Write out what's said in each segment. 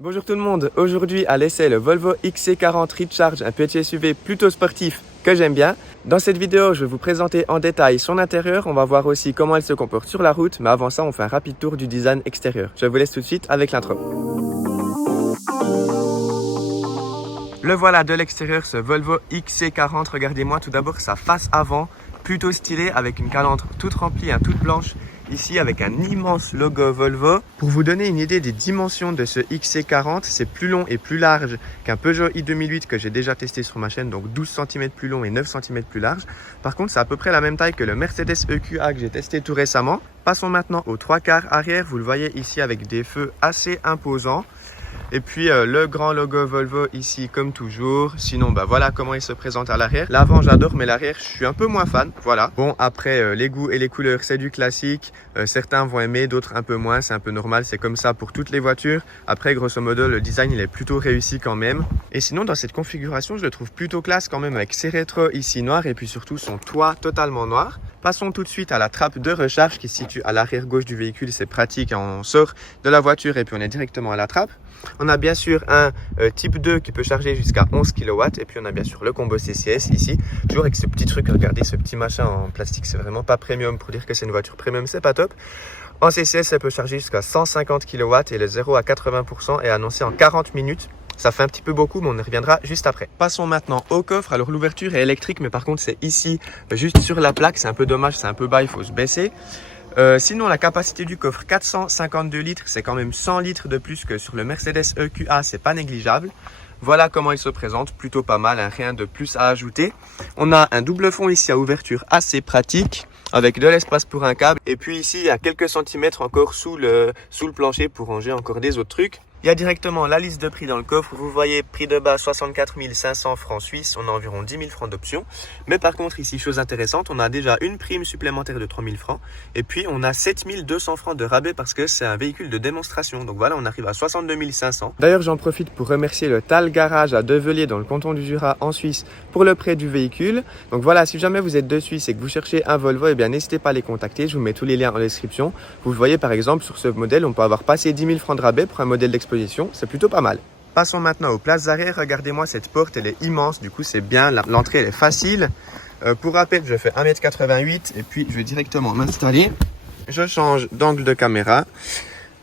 Bonjour tout le monde, aujourd'hui à l'essai le Volvo XC40 Recharge, un petit SUV plutôt sportif que j'aime bien. Dans cette vidéo, je vais vous présenter en détail son intérieur, on va voir aussi comment elle se comporte sur la route, mais avant ça on fait un rapide tour du design extérieur. Je vous laisse tout de suite avec l'intro. Le voilà de l'extérieur, ce Volvo XC40, regardez-moi tout d'abord sa face avant, plutôt stylée avec une calandre toute remplie, toute blanche. Ici avec un immense logo Volvo. Pour vous donner une idée des dimensions de ce XC40, c'est plus long et plus large qu'un Peugeot i2008 que j'ai déjà testé sur ma chaîne, donc 12 cm plus long et 9 cm plus large. Par contre, c'est à peu près la même taille que le Mercedes EQA que j'ai testé tout récemment. Passons maintenant aux 3/4 arrière, vous le voyez ici avec des feux assez imposants. Et puis le grand logo Volvo ici comme toujours. Sinon voilà comment il se présente à l'arrière. L'avant j'adore mais l'arrière je suis un peu moins fan. Voilà. Bon après les goûts et les couleurs c'est du classique. Certains vont aimer, d'autres un peu moins. C'est un peu normal, c'est comme ça pour toutes les voitures. Après grosso modo le design il est plutôt réussi quand même. Et sinon dans cette configuration je le trouve plutôt classe quand même avec ses rétros ici noirs et puis surtout son toit totalement noir. Passons tout de suite à la trappe de recharge qui se situe à l'arrière gauche du véhicule. C'est pratique, on sort de la voiture et puis on est directement à la trappe. On a bien sûr un type 2 qui peut charger jusqu'à 11 kW et puis on a bien sûr le combo CCS ici. Toujours avec ce petit truc, regardez ce petit machin en plastique, c'est vraiment pas premium. Pour dire que c'est une voiture premium, c'est pas top. En CCS, ça peut charger jusqu'à 150 kW et le 0 à 80% est annoncé en 40 minutes. Ça fait un petit peu beaucoup, mais on y reviendra juste après. Passons maintenant au coffre. Alors l'ouverture est électrique, mais par contre c'est ici, juste sur la plaque. C'est un peu dommage, c'est un peu bas, il faut se baisser. Sinon, la capacité du coffre, 452 litres, c'est quand même 100 litres de plus que sur le Mercedes EQA, c'est pas négligeable. Voilà comment il se présente, plutôt pas mal, rien de plus à ajouter. On a un double fond ici à ouverture assez pratique, avec de l'espace pour un câble. Et puis ici, il y a quelques centimètres encore sous le plancher pour ranger encore des autres trucs. Il y a directement la liste de prix dans le coffre. Vous voyez, prix de base 64 500 francs suisses. On a environ 10 000 francs d'options. Mais par contre, ici, chose intéressante, on a déjà une prime supplémentaire de 3 000 francs. Et puis, on a 7 200 francs de rabais parce que c'est un véhicule de démonstration. Donc voilà, on arrive à 62 500. D'ailleurs, j'en profite pour remercier le TAL Garage à Develier dans le canton du Jura en Suisse pour le prêt du véhicule. Donc voilà, si jamais vous êtes de Suisse et que vous cherchez un Volvo, eh bien n'hésitez pas à les contacter. Je vous mets tous les liens en description. Vous voyez par exemple sur ce modèle, on peut avoir passé 10 000 francs de rabais pour un modèle d'exposition. C'est plutôt pas mal. Passons maintenant aux places arrière. Regardez-moi cette porte, elle est immense. Du coup, c'est bien. L'entrée, elle est facile. Pour rappel, je fais 1m88 et puis je vais directement m'installer. Je change d'angle de caméra.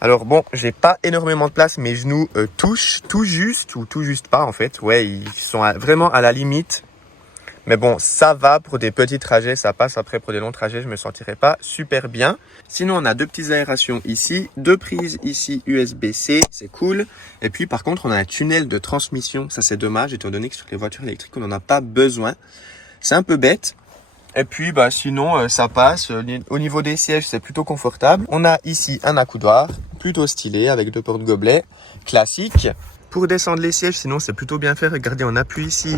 Alors bon, j'ai pas énormément de place. Mes genoux touchent tout juste ou tout juste pas en fait. Ouais, ils sont vraiment à la limite. Mais bon, ça va pour des petits trajets, ça passe. Après, pour des longs trajets, je me sentirai pas super bien. Sinon, on a deux petites aérations ici, deux prises ici USB-C, c'est cool. Et puis, par contre, on a un tunnel de transmission. Ça, c'est dommage, étant donné que sur les voitures électriques, on n'en a pas besoin. C'est un peu bête. Et puis, sinon, ça passe. Au niveau des sièges, c'est plutôt confortable. On a ici un accoudoir, plutôt stylé, avec deux porte-gobelets, classique. Pour descendre les sièges, sinon, c'est plutôt bien fait. Regardez, on appuie ici.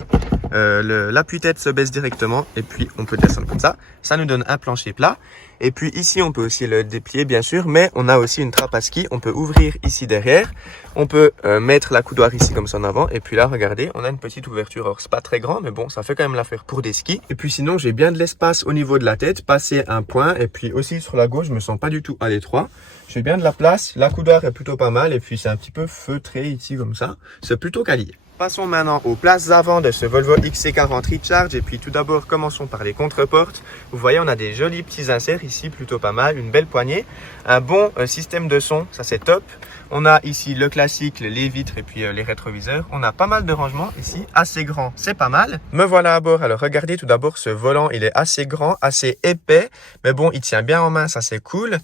L'appui-tête se baisse directement et puis on peut descendre comme ça. Ça nous donne un plancher plat. Et puis ici, on peut aussi le déplier bien sûr, mais on a aussi une trappe à ski. On peut ouvrir ici derrière. On peut mettre l'accoudoir ici comme ça en avant. Et puis là, regardez, on a une petite ouverture. Alors, c'est pas très grand, mais bon, ça fait quand même l'affaire pour des skis. Et puis sinon, j'ai bien de l'espace au niveau de la tête, passer un point. Et puis aussi sur la gauche, je me sens pas du tout à l'étroit. J'ai bien de la place. L'accoudoir est plutôt pas mal. Et puis c'est un petit peu feutré ici comme ça. C'est plutôt quali. Passons maintenant aux places avant de ce Volvo XC40 Recharge et puis tout d'abord commençons par les contreportes. Vous voyez on a des jolis petits inserts ici, plutôt pas mal, une belle poignée, un bon système de son, ça c'est top. On a ici le classique, les vitres et puis les rétroviseurs. On a pas mal de rangements ici, assez grand, c'est pas mal. Me voilà à bord, alors regardez tout d'abord ce volant, il est assez grand, assez épais, mais bon il tient bien en main, ça c'est cool.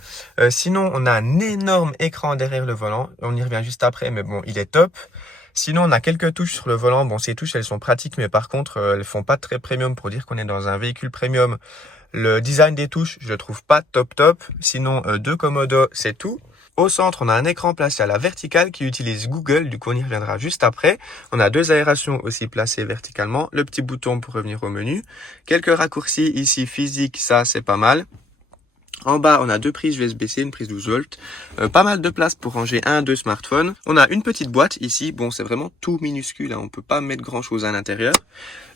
Sinon on a un énorme écran derrière le volant, on y revient juste après mais bon il est top. Sinon, on a quelques touches sur le volant. Bon, ces touches, elles sont pratiques, mais par contre, elles font pas très premium pour dire qu'on est dans un véhicule premium. Le design des touches, je le trouve pas top. Sinon, deux commodos, c'est tout. Au centre, on a un écran placé à la verticale qui utilise Google. Du coup, on y reviendra juste après. On a deux aérations aussi placées verticalement. Le petit bouton pour revenir au menu. Quelques raccourcis ici physiques, ça, c'est pas mal. En bas, on a deux prises USB-C, une prise 12 volts. Pas mal de place pour ranger deux smartphones. On a une petite boîte ici. Bon, c'est vraiment tout minuscule. On peut pas mettre grand chose à l'intérieur.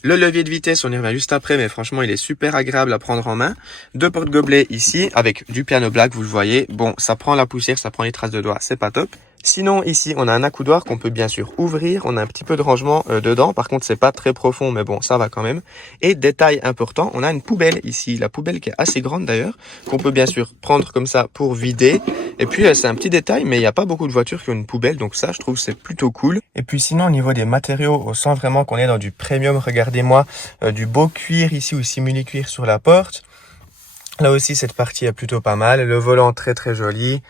Le levier de vitesse, on y revient juste après, mais franchement, il est super agréable à prendre en main. Deux porte-gobelets ici, avec du piano black, vous le voyez. Bon, ça prend la poussière, ça prend les traces de doigts, c'est pas top. Sinon, ici, on a un accoudoir qu'on peut bien sûr ouvrir. On a un petit peu de rangement dedans. Par contre, c'est pas très profond, mais bon, ça va quand même. Et détail important, on a une poubelle ici. La poubelle qui est assez grande d'ailleurs, qu'on peut bien sûr prendre comme ça pour vider. Et puis, c'est un petit détail, mais il n'y a pas beaucoup de voitures qui ont une poubelle. Donc ça, je trouve c'est plutôt cool. Et puis sinon, au niveau des matériaux, on sent vraiment qu'on est dans du premium. Regardez-moi, du beau cuir ici ou simili-cuir sur la porte. Là aussi, cette partie est plutôt pas mal. Le volant très très joli.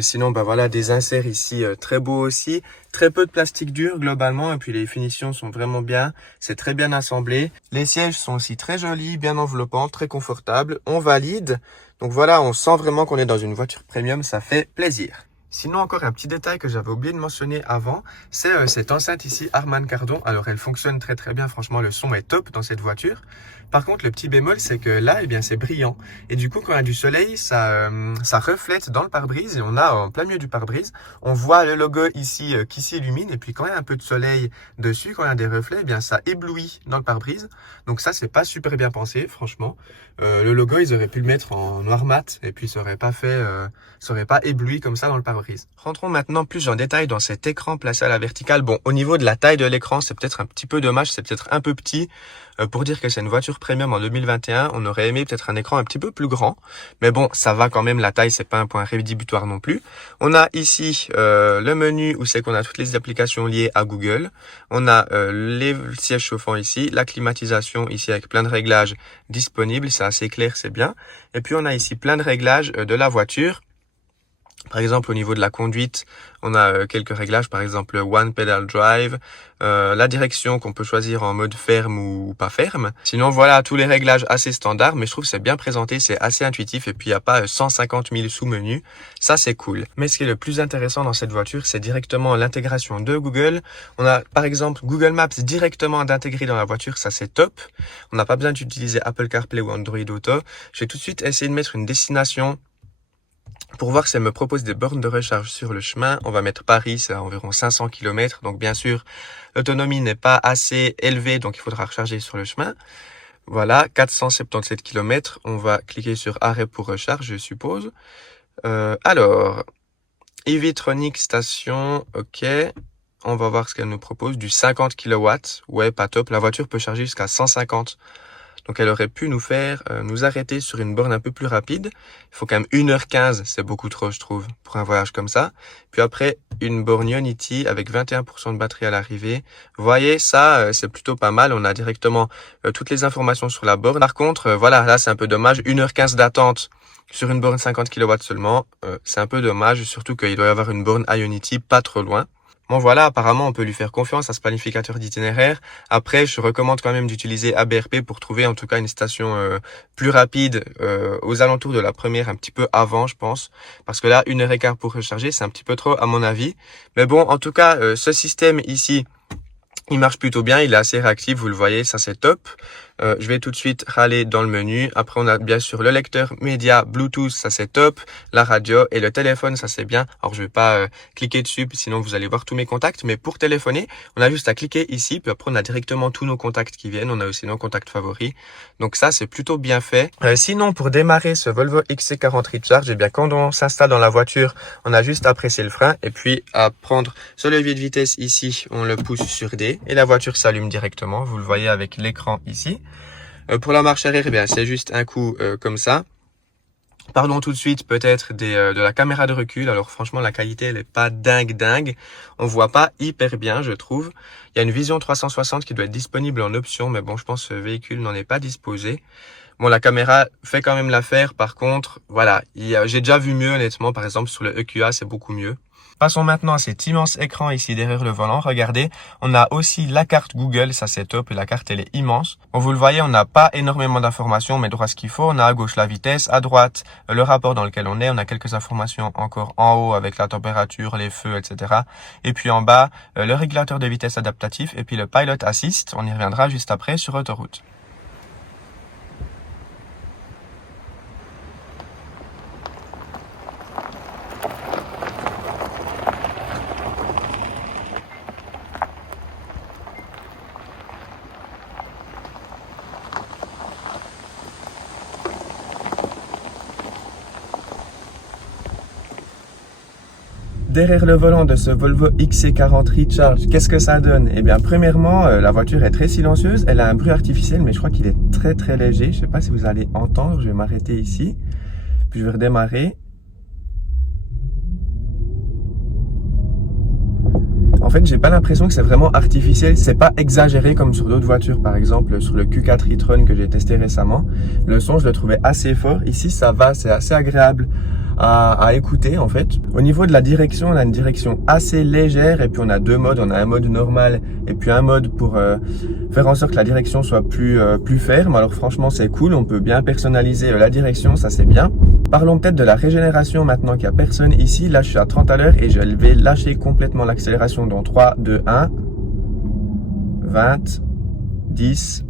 Sinon, bah voilà, des inserts ici très beaux aussi. Très peu de plastique dur globalement. Et puis les finitions sont vraiment bien. C'est très bien assemblé. Les sièges sont aussi très jolis, bien enveloppants, très confortables. On valide. Donc voilà, on sent vraiment qu'on est dans une voiture premium. Ça fait plaisir. Sinon, encore un petit détail que j'avais oublié de mentionner avant, c'est cette enceinte ici Harman Kardon. Alors, elle fonctionne très très bien. Franchement, le son est top dans cette voiture. Par contre, le petit bémol, c'est que là, eh bien, c'est brillant. Et du coup, quand il y a du soleil, ça reflète dans le pare-brise. Et on a en plein milieu du pare-brise, on voit le logo ici qui s'illumine. Et puis, quand il y a un peu de soleil dessus, quand il y a des reflets, eh bien, ça éblouit dans le pare-brise. Donc ça, c'est pas super bien pensé, franchement. Le logo, ils auraient pu le mettre en noir mat. Et puis, ça aurait pas ébloui comme ça dans le pare-brise. Rentrons maintenant plus en détail dans cet écran placé à la verticale. Bon, au niveau de la taille de l'écran, c'est peut-être un petit peu dommage, c'est peut-être un peu petit. Pour dire que c'est une voiture premium en 2021, on aurait aimé peut-être un écran un petit peu plus grand. Mais bon, ça va quand même, la taille, c'est pas un point rédhibitoire non plus. On a ici le menu où c'est qu'on a toutes les applications liées à Google. On a les sièges chauffants ici, la climatisation ici avec plein de réglages disponibles. C'est assez clair, c'est bien. Et puis on a ici plein de réglages de la voiture. Par exemple, au niveau de la conduite, on a quelques réglages, par exemple One Pedal Drive, la direction qu'on peut choisir en mode ferme ou pas ferme. Sinon, voilà, tous les réglages assez standards, mais je trouve que c'est bien présenté, c'est assez intuitif et puis il n'y a pas 150 000 sous-menus. Ça, c'est cool. Mais ce qui est le plus intéressant dans cette voiture, c'est directement l'intégration de Google. On a, par exemple, Google Maps directement d'intégrer dans la voiture, ça c'est top. On n'a pas besoin d'utiliser Apple CarPlay ou Android Auto. Je vais tout de suite essayer de mettre une destination pour voir si elle me propose des bornes de recharge sur le chemin. On va mettre Paris, c'est à environ 500 km. Donc bien sûr, l'autonomie n'est pas assez élevée, donc il faudra recharger sur le chemin. Voilà, 477 km. On va cliquer sur arrêt pour recharge, je suppose. Alors, EV-Tronic station, ok. On va voir ce qu'elle nous propose. Du 50 kW. Ouais, pas top. La voiture peut charger jusqu'à 150. Donc elle aurait pu nous arrêter sur une borne un peu plus rapide. Il faut quand même 1h15, c'est beaucoup trop je trouve, pour un voyage comme ça. Puis après, une borne Ionity avec 21% de batterie à l'arrivée. Vous voyez, ça, c'est plutôt pas mal. On a directement toutes les informations sur la borne. Par contre, voilà, là c'est un peu dommage. 1h15 d'attente sur une borne 50 kW seulement. C'est un peu dommage, surtout qu'il doit y avoir une borne Ionity pas trop loin. Bon voilà, apparemment on peut lui faire confiance à ce planificateur d'itinéraire. Après, je recommande quand même d'utiliser ABRP pour trouver en tout cas une station plus rapide aux alentours de la première, un petit peu avant je pense. Parce que là, 1h15 pour recharger, c'est un petit peu trop à mon avis. Mais bon, en tout cas, ce système ici, il marche plutôt bien, il est assez réactif, vous le voyez, ça c'est top. Je vais tout de suite râler dans le menu. Après, on a bien sûr le lecteur média Bluetooth, ça c'est top. La radio et le téléphone, ça c'est bien. Alors, je vais pas cliquer dessus, sinon vous allez voir tous mes contacts. Mais pour téléphoner, on a juste à cliquer ici. Puis après, on a directement tous nos contacts qui viennent. On a aussi nos contacts favoris. Donc ça, c'est plutôt bien fait. Sinon, pour démarrer ce Volvo XC40 Recharge, eh bien, quand on s'installe dans la voiture, on a juste à presser le frein et puis à prendre ce levier de vitesse ici. On le pousse sur D et la voiture s'allume directement. Vous le voyez avec l'écran ici. Pour la marche arrière, eh bien, c'est juste un coup comme ça. Parlons tout de suite peut-être de la caméra de recul. Alors franchement, la qualité, elle est pas dingue. On voit pas hyper bien, je trouve. Il y a une vision 360 qui doit être disponible en option, mais bon, je pense que ce véhicule n'en est pas disposé. Bon, la caméra fait quand même l'affaire. Par contre, voilà, j'ai déjà vu mieux, honnêtement. Par exemple, sur le EQA, c'est beaucoup mieux. Passons maintenant à cet immense écran ici derrière le volant. Regardez, on a aussi la carte Google, ça c'est top, et la carte elle est immense. Bon, vous le voyez, on n'a pas énormément d'informations, mais droit ce qu'il faut. On a à gauche la vitesse, à droite le rapport dans lequel on est. On a quelques informations encore en haut avec la température, les feux, etc. Et puis en bas, le régulateur de vitesse adaptatif et puis le Pilot Assist. On y reviendra juste après sur autoroute. derrière le volant de ce Volvo XC40 Recharge, qu'est-ce que ça donne? Eh bien, premièrement, la voiture est très silencieuse. Elle a un bruit artificiel, mais je crois qu'il est très très léger. Je ne sais pas si vous allez entendre. Je vais m'arrêter ici, puis je vais redémarrer. En fait, j'ai pas l'impression que c'est vraiment artificiel. C'est pas exagéré comme sur d'autres voitures, par exemple sur le Q4 e-tron que j'ai testé récemment. Le son, je le trouvais assez fort. Ici, ça va, c'est assez agréable à écouter en fait. Au niveau de la direction, on a une direction assez légère et puis on a deux modes. On a un mode normal et puis un mode pour faire en sorte que la direction soit plus ferme. Alors franchement, c'est cool. On peut bien personnaliser la direction, ça c'est bien. Parlons peut-être de la régénération maintenant qu'il n'y a personne ici. Là, je suis à 30 à l'heure et je vais lâcher complètement l'accélération dans 3, 2, 1, 20, 10,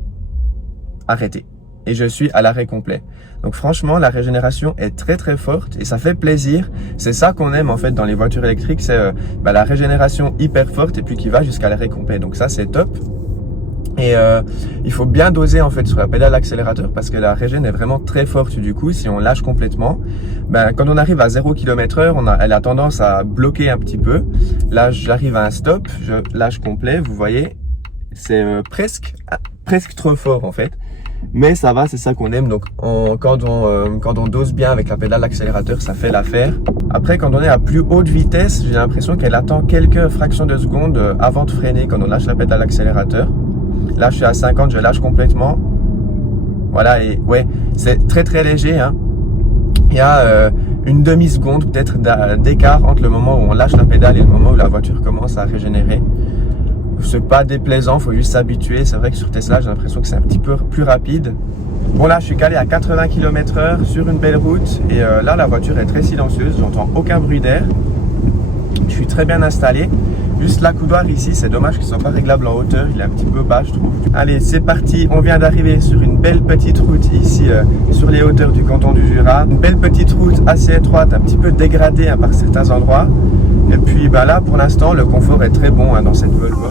arrêtez. Et je suis à l'arrêt complet. Donc franchement, la régénération est très très forte et ça fait plaisir. C'est ça qu'on aime en fait dans les voitures électriques, c'est la régénération hyper forte et puis qui va jusqu'à l'arrêt complet. Donc ça, c'est top. Et il faut bien doser en fait sur la pédale d'accélérateur parce que la régène est vraiment très forte du coup. Si on lâche complètement, quand on arrive à 0 km/h, elle a tendance à bloquer un petit peu. Là, j'arrive à un stop, je lâche complet, vous voyez, c'est presque trop fort en fait. Mais ça va, c'est ça qu'on aime. Donc quand on dose bien avec la pédale d'accélérateur, ça fait l'affaire. Après, quand on est à plus haute vitesse, j'ai l'impression qu'elle attend quelques fractions de secondes avant de freiner quand on lâche la pédale d'accélérateur. Là, je suis à 50, je lâche complètement. Voilà, et ouais, c'est très très léger. Hein. Il y a une demi-seconde peut-être d'écart entre le moment où on lâche la pédale et le moment où la voiture commence à régénérer. C'est pas déplaisant, faut juste s'habituer. C'est vrai que sur Tesla, j'ai l'impression que c'est un petit peu plus rapide. Bon là, je suis calé à 80 km/h sur une belle route. Et là, la voiture est très silencieuse. J'entends aucun bruit d'air. Je suis très bien installé. Juste l'accoudoir ici, c'est dommage qu'il ne soit pas réglable en hauteur. Il est un petit peu bas, je trouve. Allez, c'est parti. On vient d'arriver sur une belle petite route ici, sur les hauteurs du canton du Jura. Une belle petite route assez étroite, un petit peu dégradée par certains endroits. Et puis là, pour l'instant, le confort est très bon dans cette Volvo.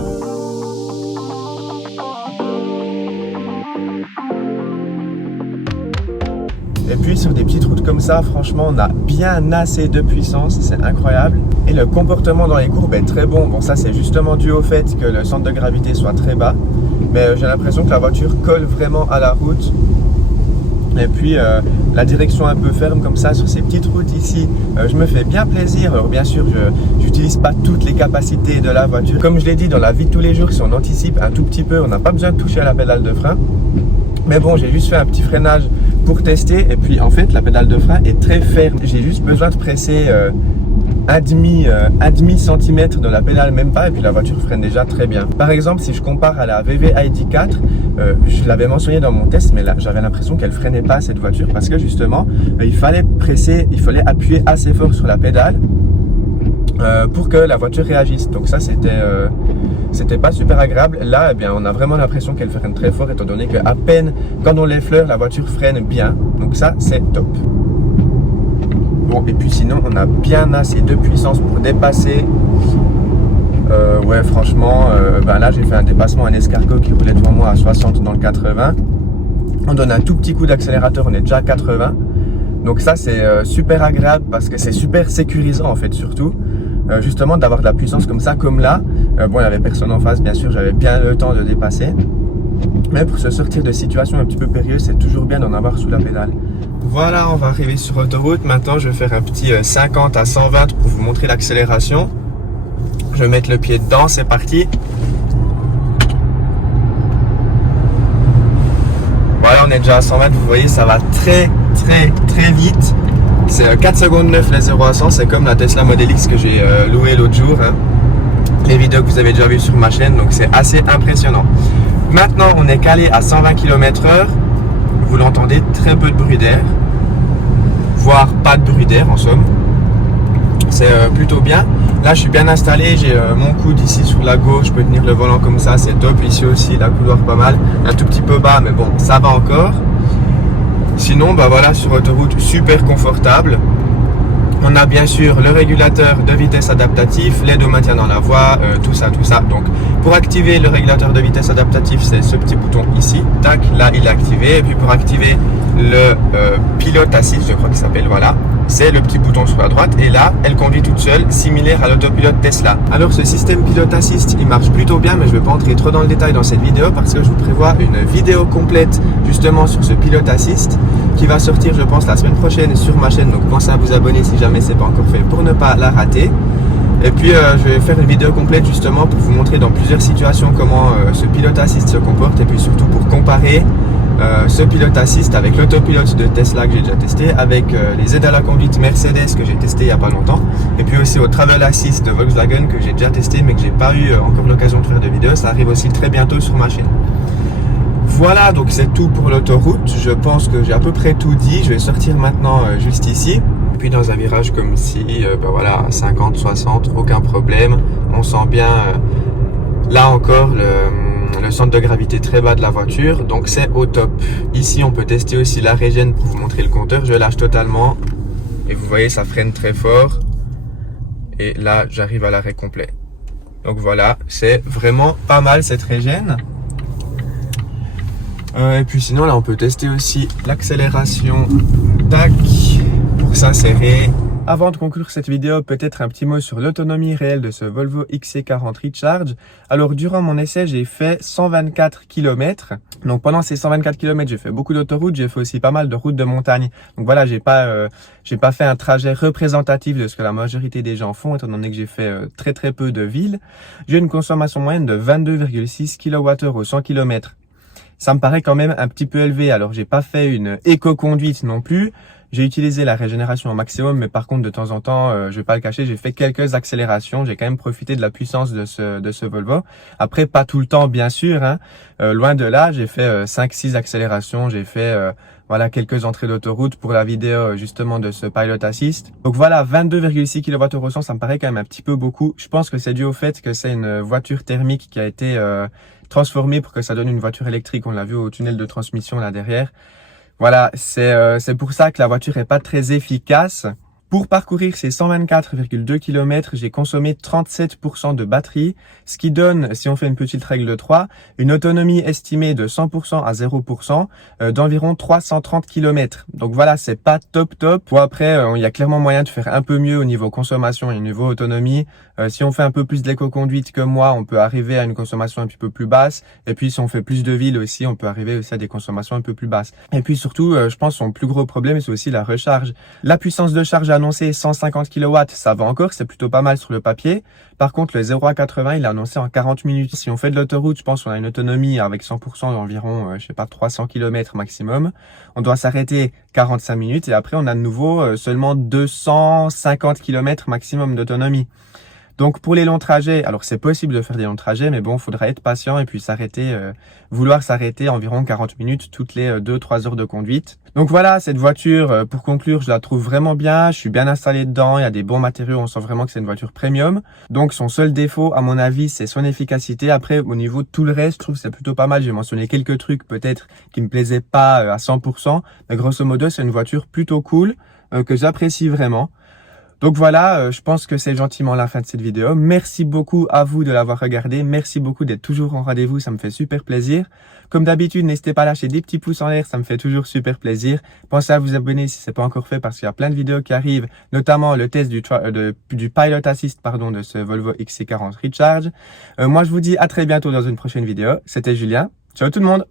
Et puis sur des petites routes comme ça, franchement, on a bien assez de puissance, c'est incroyable. Et le comportement dans les courbes est très bon. Bon, ça c'est justement dû au fait que le centre de gravité soit très bas. Mais j'ai l'impression que la voiture colle vraiment à la route. Et puis la direction un peu ferme comme ça sur ces petites routes ici, je me fais bien plaisir. Alors bien sûr, je n'utilise pas toutes les capacités de la voiture. Comme je l'ai dit, dans la vie de tous les jours, si on anticipe un tout petit peu, on n'a pas besoin de toucher à la pédale de frein. Mais bon, j'ai juste fait un petit freinage pour tester. Et puis en fait, la pédale de frein est très ferme. J'ai juste besoin de presser un demi centimètre de la pédale, même pas, et puis la voiture freine déjà très bien. Par exemple, si je compare à la VW ID.4, je l'avais mentionné dans mon test, mais là j'avais l'impression qu'elle freinait pas cette voiture parce que justement il fallait appuyer assez fort sur la pédale pour que la voiture réagisse. Donc ça c'était pas super agréable. Là, eh bien, on a vraiment l'impression qu'elle freine très fort étant donné qu'à peine quand on l'effleure, la voiture freine bien. Donc ça, c'est top. Bon, et puis sinon, on a bien assez de puissance pour dépasser. Ouais, franchement, là, j'ai fait un dépassement, un escargot qui roulait devant moi à 60 dans le 80. On donne un tout petit coup d'accélérateur, on est déjà à 80. Donc ça, c'est super agréable parce que c'est super sécurisant en fait, surtout. Justement d'avoir de la puissance comme ça, comme là. Bon, il n'y avait personne en face, bien sûr, j'avais bien le temps de dépasser. Mais pour se sortir de situations un petit peu périlleuses, c'est toujours bien d'en avoir sous la pédale. Voilà, on va arriver sur autoroute. Maintenant, je vais faire un petit 50 à 120 pour vous montrer l'accélération. Je vais mettre le pied dedans, c'est parti. Voilà, on est déjà à 120, vous voyez, ça va très vite. C'est 4 secondes 9 les 0 à 100, c'est comme la Tesla Model X que j'ai loué l'autre jour. Hein. Les vidéos que vous avez déjà vues sur ma chaîne, donc c'est assez impressionnant. Maintenant, on est calé à 120 km/h. Vous l'entendez, très peu de bruit d'air, voire pas de bruit d'air en somme. C'est plutôt bien. Là, je suis bien installé, j'ai mon coude ici sur la gauche, je peux tenir le volant comme ça, c'est top. Ici aussi, la couloir pas mal, un tout petit peu bas, mais bon, ça va encore. Sinon, voilà, sur autoroute, super confortable. On a bien sûr le régulateur de vitesse adaptatif, l'aide au maintien dans la voie, tout ça. Donc pour activer le régulateur de vitesse adaptatif, c'est ce petit bouton ici. Tac, là il est activé. Et puis pour activer le pilote assist, je crois qu'il s'appelle, voilà, c'est le petit bouton sur la droite. Et là, elle conduit toute seule, similaire à l'autopilote Tesla. Alors ce système pilote assist, il marche plutôt bien, mais je ne vais pas entrer trop dans le détail dans cette vidéo parce que je vous prévois une vidéo complète justement sur ce pilote assist qui va sortir, je pense, la semaine prochaine sur ma chaîne. Donc pensez à vous abonner si jamais c'est pas encore fait pour ne pas la rater. Et puis je vais faire une vidéo complète justement pour vous montrer dans plusieurs situations comment ce pilote assist se comporte et puis surtout pour comparer ce pilote assist avec l'autopilote de Tesla que j'ai déjà testé, avec les aides à la conduite Mercedes que j'ai testé il n'y a pas longtemps, et puis aussi au Travel Assist de Volkswagen que j'ai déjà testé mais que j'ai pas eu encore l'occasion de faire de vidéo. Ça arrive aussi très bientôt sur ma chaîne. Voilà, donc c'est tout pour l'autoroute. Je pense que j'ai à peu près tout dit. Je vais sortir maintenant juste ici. Et puis dans un virage comme ici, ben voilà, 50, 60, aucun problème. On sent bien, là encore, le centre de gravité très bas de la voiture. Donc c'est au top. Ici, on peut tester aussi la régène pour vous montrer le compteur. Je lâche totalement. Et vous voyez, ça freine très fort. Et là, j'arrive à l'arrêt complet. Donc voilà, c'est vraiment pas mal cette régène. Et puis sinon là on peut tester aussi l'accélération, tac, pour s'insérer. Avant de conclure cette vidéo, peut-être un petit mot sur l'autonomie réelle de ce Volvo XC40 Recharge. Alors durant mon essai, j'ai fait 124 km. Donc pendant ces 124 km, j'ai fait beaucoup d'autoroutes, j'ai fait aussi pas mal de routes de montagne. Donc voilà, j'ai pas fait un trajet représentatif de ce que la majorité des gens font, étant donné que j'ai fait très peu de villes. J'ai une consommation moyenne de 22,6 kWh au 100 km. Ça me paraît quand même un petit peu élevé. Alors, j'ai pas fait une éco-conduite non plus. J'ai utilisé la régénération au maximum, mais par contre, de temps en temps, je vais pas le cacher, j'ai fait quelques accélérations. J'ai quand même profité de la puissance de ce Volvo. Après, pas tout le temps, bien sûr, hein. Loin de là, j'ai fait 5-6 accélérations. J'ai fait voilà, quelques entrées d'autoroute pour la vidéo justement de ce Pilot Assist. Donc voilà, 22,6 kWh au 100, ça me paraît quand même un petit peu beaucoup. Je pense que c'est dû au fait que c'est une voiture thermique qui a été transformée pour que ça donne une voiture électrique. On l'a vu au tunnel de transmission là derrière. Voilà, c'est pour ça que la voiture est pas très efficace. Pour parcourir ces 124,2 km, j'ai consommé 37% de batterie, ce qui donne, si on fait une petite règle de 3, une autonomie estimée de 100% à 0% d'environ 330 km. Donc voilà, c'est pas top. Bon après, il y a clairement moyen de faire un peu mieux au niveau consommation et au niveau autonomie. Si on fait un peu plus d'éco-conduite que moi, on peut arriver à une consommation un petit peu plus basse. Et puis si on fait plus de villes aussi, on peut arriver aussi à des consommations un peu plus basses. Et puis surtout, je pense son plus gros problème, c'est aussi la recharge. La puissance de charge annoncé 150 kW, ça va encore, c'est plutôt pas mal sur le papier. Par contre, le 0 à 80, il est annoncé en 40 minutes. Si on fait de l'autoroute, je pense qu'on a une autonomie avec 100% d'environ, je sais pas, 300 km maximum. On doit s'arrêter 45 minutes et après, on a de nouveau seulement 250 km maximum d'autonomie. Donc pour les longs trajets, alors c'est possible de faire des longs trajets, mais bon, il faudra être patient et puis vouloir s'arrêter environ 40 minutes toutes les 2-3 heures de conduite. Donc voilà, cette voiture, pour conclure, je la trouve vraiment bien, je suis bien installé dedans, il y a des bons matériaux, on sent vraiment que c'est une voiture premium. Donc son seul défaut, à mon avis, c'est son efficacité. Après, au niveau de tout le reste, je trouve que c'est plutôt pas mal. J'ai mentionné quelques trucs peut-être qui me plaisaient pas à 100%, mais grosso modo, c'est une voiture plutôt cool, que j'apprécie vraiment. Donc voilà, je pense que c'est gentiment la fin de cette vidéo. Merci beaucoup à vous de l'avoir regardé. Merci beaucoup d'être toujours en rendez-vous, ça me fait super plaisir. Comme d'habitude, n'hésitez pas à lâcher des petits pouces en l'air, ça me fait toujours super plaisir. Pensez à vous abonner si ce n'est pas encore fait parce qu'il y a plein de vidéos qui arrivent, notamment le test du Pilot Assist de ce Volvo XC40 Recharge. Moi, je vous dis à très bientôt dans une prochaine vidéo. C'était Julien. Ciao tout le monde!